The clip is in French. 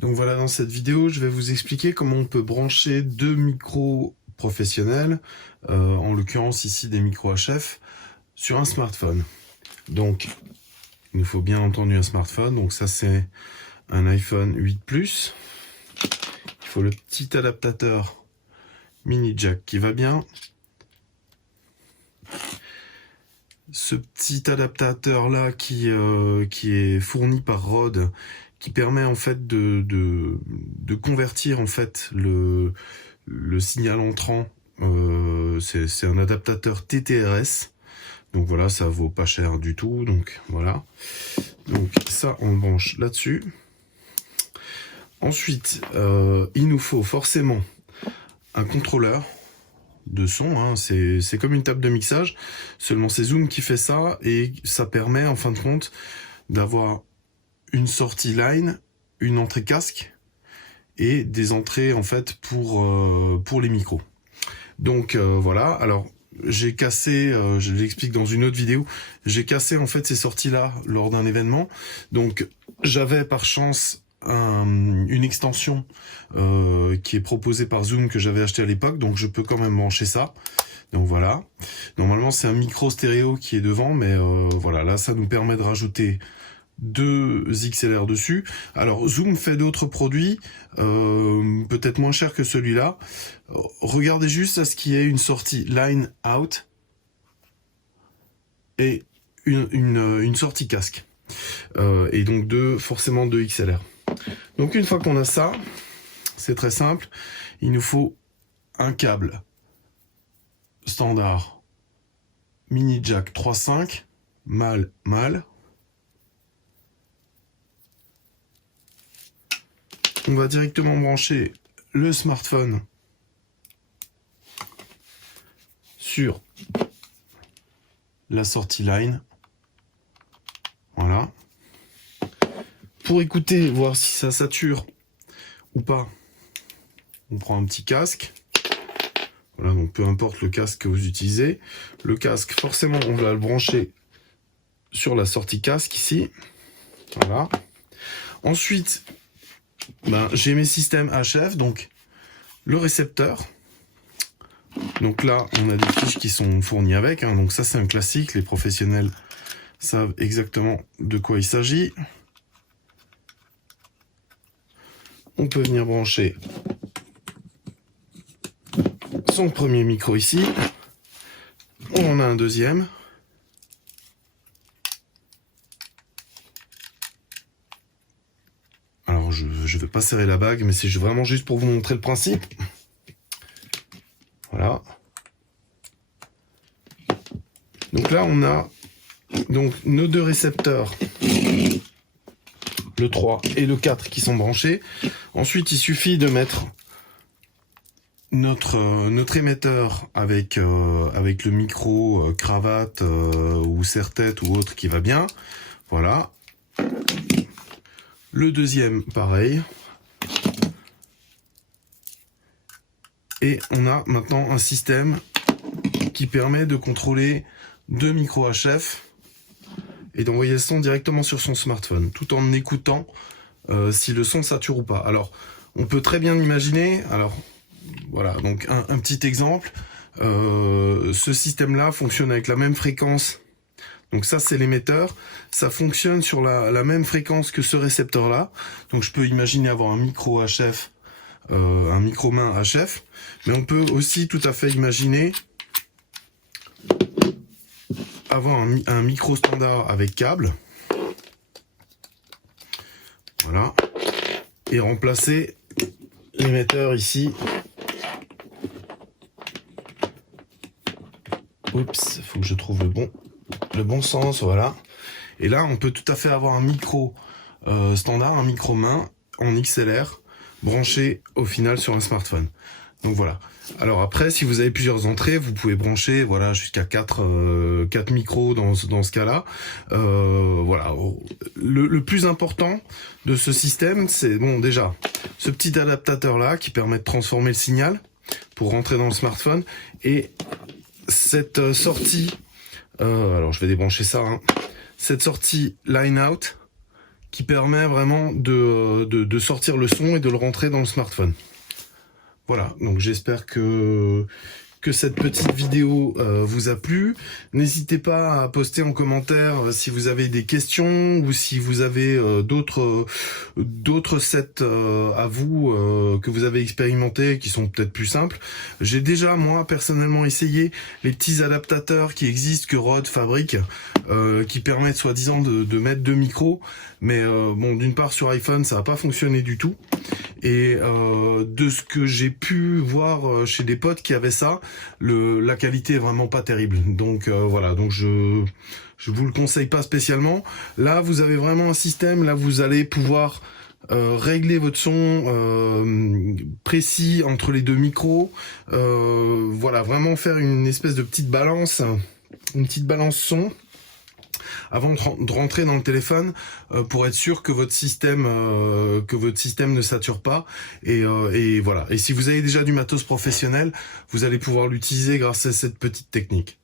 Donc voilà, dans cette vidéo, je vais vous expliquer comment on peut brancher deux micros professionnels, en l'occurrence ici des micros HF, sur un smartphone. Donc, il nous faut bien entendu un smartphone, donc ça c'est un iPhone 8 Plus. Il faut le petit adaptateur mini jack qui va bien. Ce petit adaptateur là qui est fourni par Rode, qui permet en fait de convertir en fait le signal entrant. C'est un adaptateur TTRS, donc voilà, ça vaut pas cher du tout, donc voilà. Donc ça on branche là-dessus. Ensuite il nous faut forcément un contrôleur de son, hein. C'est comme une table de mixage, seulement c'est Zoom qui fait ça, et ça permet en fin de compte d'avoir une sortie line, une entrée casque et des entrées en fait pour les micros. Donc voilà, alors j'ai cassé, je l'explique dans une autre vidéo, j'ai cassé en fait ces sorties là lors d'un événement. Donc j'avais par chance une extension qui est proposée par Zoom que j'avais acheté à l'époque, donc je peux quand même brancher ça. Donc voilà, normalement c'est un micro stéréo qui est devant, mais voilà, là ça nous permet de rajouter deux XLR dessus. Alors Zoom fait d'autres produits peut-être moins cher que celui-là. Regardez juste à ce qu'il y ait une sortie line out et une sortie casque, et donc forcément deux XLR. Donc une fois qu'on a ça, c'est très simple, il nous faut un câble standard mini jack 3.5 mâle. On va directement brancher le smartphone sur la sortie line. Voilà. Pour écouter, voir si ça sature ou pas, on prend un petit casque. Voilà, donc peu importe le casque que vous utilisez. Le casque, forcément, on va le brancher sur la sortie casque ici. Voilà. Ensuite, j'ai mes systèmes HF, donc le récepteur. Donc là, on a des fiches qui sont fournies avec, hein, donc ça c'est un classique, les professionnels savent exactement de quoi il s'agit. On peut venir brancher son premier micro ici. On en a un deuxième. Alors je ne vais pas serrer la bague, mais c'est vraiment juste pour vous montrer le principe. Voilà. Donc là on a donc nos deux récepteurs, le 3 et le 4 qui sont branchés. Ensuite il suffit de mettre notre émetteur avec le micro cravate ou serre-tête ou autre qui va bien. Voilà. Le deuxième pareil. Et on a maintenant un système qui permet de contrôler deux micros HF et d'envoyer le son directement sur son smartphone, tout en écoutant si le son sature ou pas. Alors, on peut très bien imaginer, alors voilà, donc un petit exemple, ce système-là fonctionne avec la même fréquence. Donc ça, c'est l'émetteur, ça fonctionne sur la même fréquence que ce récepteur-là. Donc je peux imaginer avoir un micro HF, un micro main HF, mais on peut aussi tout à fait imaginer avoir un micro standard avec câble, voilà, et remplacer l'émetteur ici. Oups, faut que je trouve le bon sens, voilà. Et là, on peut tout à fait avoir un micro standard, un micro main en XLR, branché au final sur un smartphone. Donc voilà. Alors après, si vous avez plusieurs entrées, vous pouvez brancher voilà jusqu'à 4 micros dans ce cas-là. Voilà. Le plus important de ce système, c'est déjà ce petit adaptateur là qui permet de transformer le signal pour rentrer dans le smartphone, et cette sortie. Alors je vais débrancher ça. Hein. Cette sortie line out qui permet vraiment de sortir le son et de le rentrer dans le smartphone. Voilà, donc j'espère que cette petite vidéo vous a plu. N'hésitez pas à poster en commentaire si vous avez des questions ou si vous avez d'autres sets à vous que vous avez expérimenté qui sont peut-être plus simples. J'ai déjà moi personnellement essayé les petits adaptateurs qui existent que Rode fabrique qui permettent soi-disant de mettre deux micros, mais bon, d'une part sur iPhone ça n'a pas fonctionné du tout. Et de ce que j'ai pu voir chez des potes qui avaient ça, la qualité est vraiment pas terrible. Donc voilà, donc je vous le conseille pas spécialement. Là, vous avez vraiment un système, là vous allez pouvoir régler votre son précis entre les deux micros. Voilà, vraiment faire une espèce de petite balance son avant de rentrer dans le téléphone pour être sûr que votre système ne sature pas et voilà. Et si vous avez déjà du matos professionnel, vous allez pouvoir l'utiliser grâce à cette petite technique.